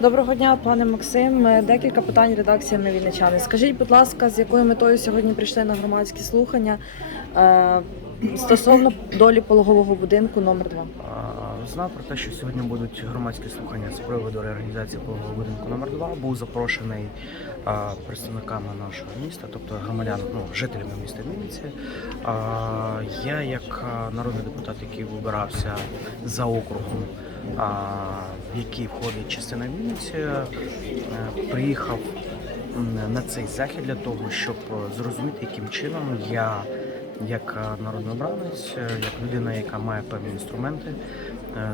Доброго дня, пане Максим. Е, Декілька питань редакції «Ми Вінничани». Скажіть, будь ласка, з якою метою сьогодні прийшли на громадські слухання е, стосовно долі пологового будинку номер 2 Знав про те, що сьогодні будуть громадські слухання з приводу реорганізації пологового будинку номер 2 Був запрошений представниками нашого міста, тобто громадян, ну, жителями міста Вінниці. Я, як народний депутат, який вибирався за округом, в який входить частина Вінниці, е, приїхав на цей захід для того, щоб е, зрозуміти, яким чином я як е, народний обранець, як людина, яка має певні інструменти,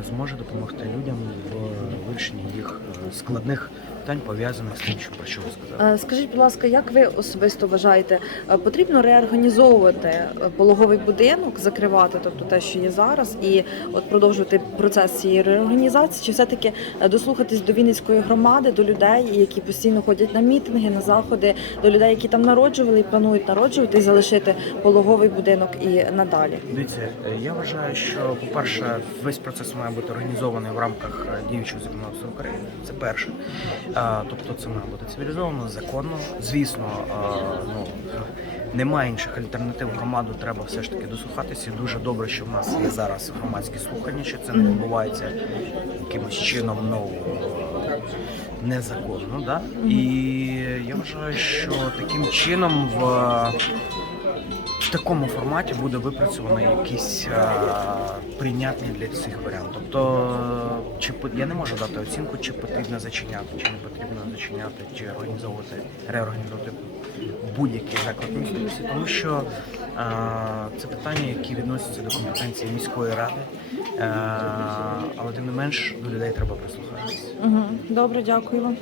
зможе допомогти людям в вирішенні їх складних питань, пов'язаних з тим, що про що ви сказали. Е, Скажіть, будь ласка, як ви особисто вважаєте, е, потрібно реорганізовувати е, пологовий будинок, закривати, тобто те, що є зараз, і от продовжувати процес цієї реорганізації, чи все-таки дослухатись до Вінницької громади, до людей, які постійно ходять на мітинги, на заходи, до людей, які там народжували і планують народжувати, і залишити пологовий будинок і надалі? Дивіться, я вважаю, що по-перше, весь процес має бути організований в рамках діючого законодавства України. Це перше. Тобто це має бути цивілізовано, законно. Звісно, ну немає інших альтернатив. Громаду треба все ж таки дослухатися. І Дуже добре, що в нас є зараз громадські слухання, що це не відбувається якимось чином, ну незаконно. Да? І я вважаю, що таким чином в в такому форматі буде випрацьовано якийсь е, прийнятний для всіх варіант. Тобто, е, чи я не можу дати оцінку, чи потрібно зачиняти, чи не потрібно зачиняти, чи організовувати, реорганізовувати будь-який заклад місцевості, тому що е, це питання, які відносяться до компетенції міської ради, е, але тим не менш до людей треба прислухатися. Добре, дякую вам.